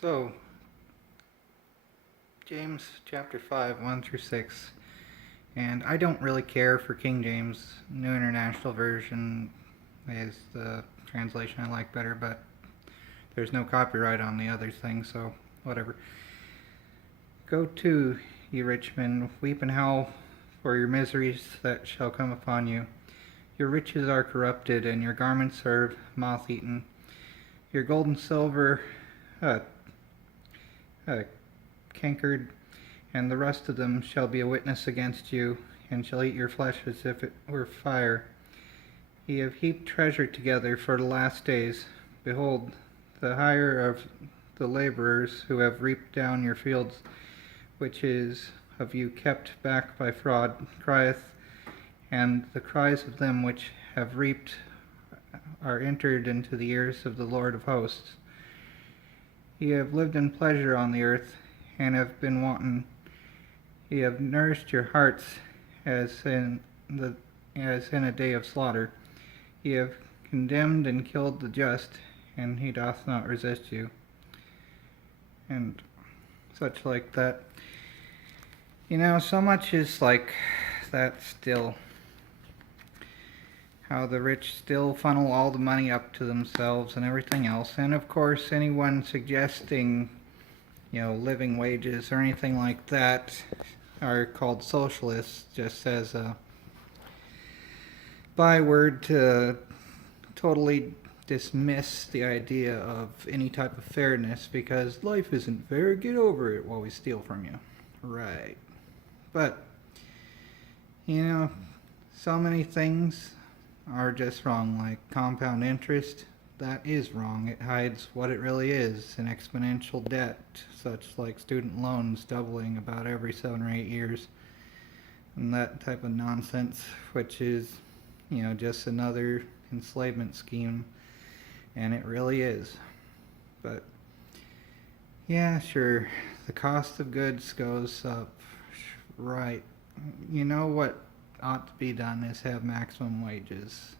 So, James chapter 5, 1 through 6. And I don't really care for King James. New International Version is the translation I like better, but there's no copyright on the other thing, so whatever. Go to, ye rich men, weep and howl for your miseries that shall come upon you. Your riches are corrupted, and your garments are moth-eaten. Your gold and silver cankered, and the rest of them shall be a witness against you, and shall eat your flesh as if it were fire. Ye have heaped treasure together for the last days. Behold, the hire of the laborers who have reaped down your fields, which is of you kept back by fraud, crieth, and the cries of them which have reaped are entered into the ears of the Lord of hosts. Ye have lived in pleasure on the earth, and have been wanton. Ye have nourished your hearts as in a day of slaughter. Ye have condemned and killed the just, and he doth not resist you. And such like that. You know, so much is like that still. How the rich still funnel all the money up to themselves and everything else. And of course, anyone suggesting, living wages or anything like that are called socialists, just as a byword to totally dismiss the idea of any type of fairness, because life isn't fair, get over it while we steal from you. Right. But, so many things are just wrong, like compound interest. That is wrong. It hides what it really is, an exponential debt, such like student loans doubling about every 7 or 8 years, and that type of nonsense, which is, just another enslavement scheme, and it really is. But yeah, sure, the cost of goods goes up, right. You know what ought to be done is have maximum wages.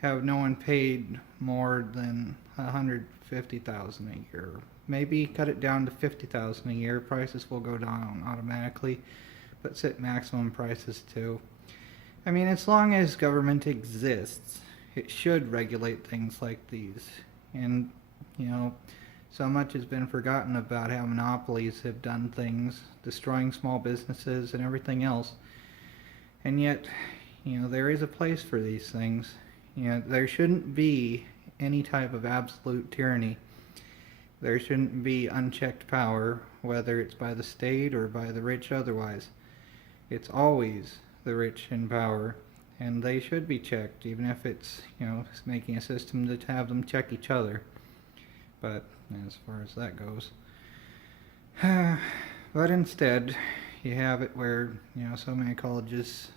Have no one paid more than $150,000 a year. Maybe cut it down to $50,000 a year. Prices will go down automatically, but set maximum prices too. I mean, as long as government exists, it should regulate things like these. And, so much has been forgotten about how monopolies have done things, destroying small businesses and everything else. And yet, there is a place for these things. There shouldn't be any type of absolute tyranny. There shouldn't be unchecked power, whether it's by the state or by the rich otherwise. It's always the rich in power, and they should be checked, even if it's, making a system to have them check each other. But as far as that goes. But instead, you have it where, so many colleges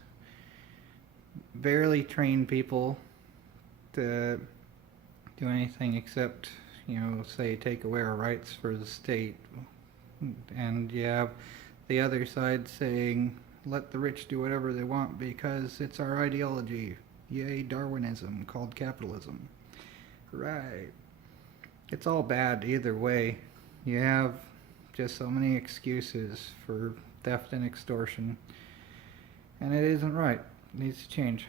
barely train people to do anything except, say, take away our rights for the state. And you have the other side saying, let the rich do whatever they want because it's our ideology. Yay, Darwinism, called capitalism. Right. It's all bad either way. You have just so many excuses for theft and extortion, and it isn't right. It needs to change.